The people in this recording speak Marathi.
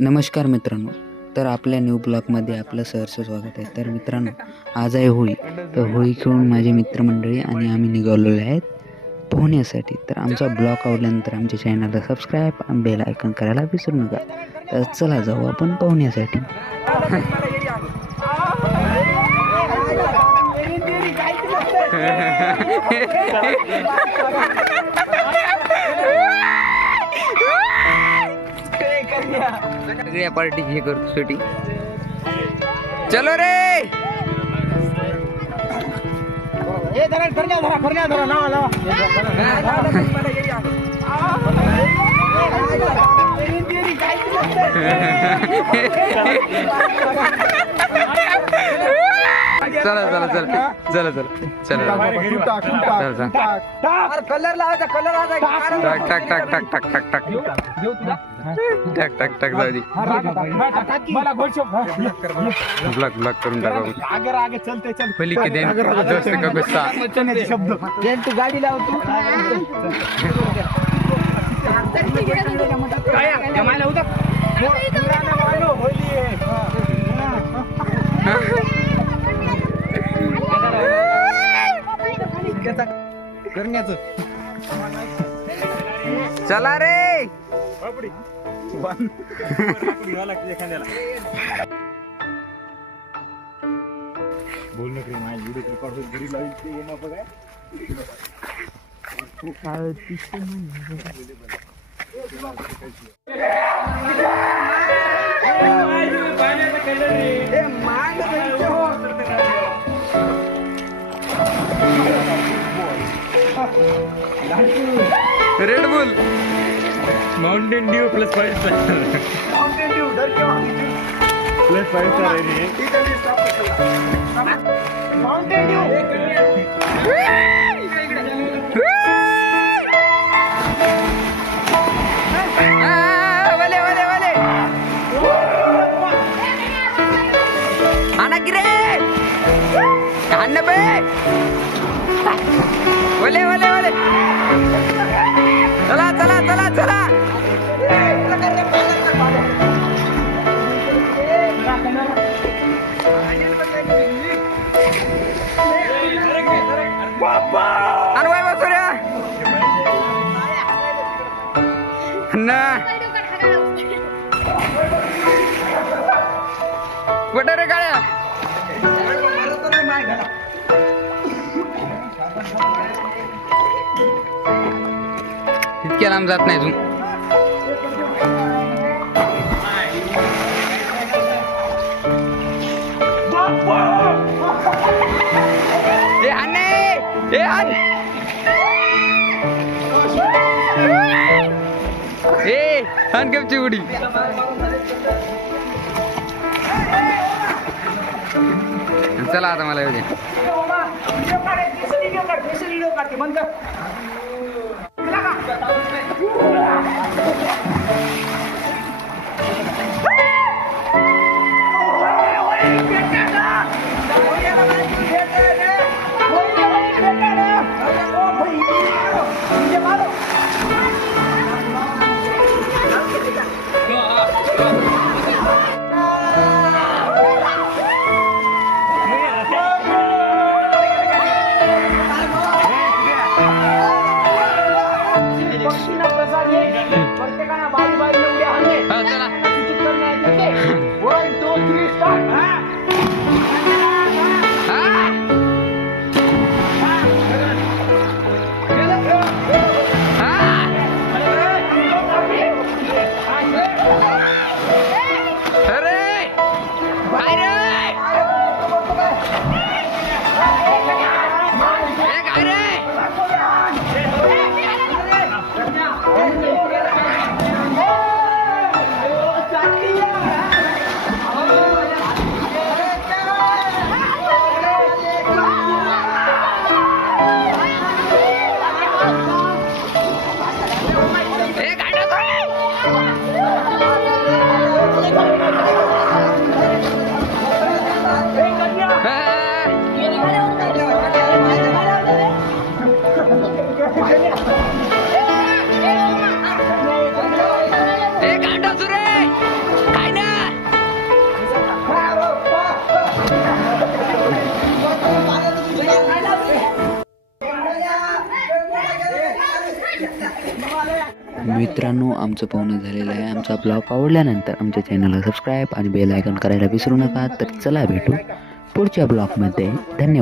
नमस्कार मित्रांनो, तर आपल्या न्यू ब्लॉगमध्ये आपलं सहर्ष स्वागत आहे. तर मित्रांनो, आज आहे होळी. तर होळी खेळून माझे मित्रमंडळी आणि आम्ही निघालेलो आहेत पोहण्यासाठी. तर आमचा ब्लॉग आवडल्यानंतर आमच्या चॅनलला सबस्क्राईब आणि बेल आयकॉन करायला विसरू नका. तर चला जाऊ आपण पोहण्यासाठी. सगळ्या पार्टीची हे करतो शूटिंग. चलो रे. चला चला चला चला चला चला कलर लावायचा टाक टाक टाक टाक टाक टाक टाक टाक टाक टाक जाऊ दे. ब्लॉक ब्लॉक करून टाका. पलीकडे दे दोस्त का गुस्सा. तू गाडी लाव तू करण्याचं. चला रे. बोलणं की माझी व्हिडिओ रेकॉर्ड होईल घरी लावून ते येणं बघाय. Red Bull Mountain Dew plus 5 star. Mountain Dew डर के प्लस 5 स्टार आहे रे. माउंटेन ड्यू वाले वाले वाले आना गिरे कान पे वाले वाले वाले. चला चला चला चला. अनवाय बसुऱ्या ना कुठे रे गाड्या. इतक्या लांब जात नाही तू. ए हाने ए हान ए हान कपची उडी. चला आता मला येऊ दे. मित्रांनो आमचं पोहणं झालेलं आहे. आमचा ब्लॉग आवडल्यानंतर आमच्या चॅनलला सबस्क्राईब आणि बेल आयकॉन करायला विसरू नका. तर चला भेटू पुढच्या ब्लॉगमध्ये. धन्यवाद.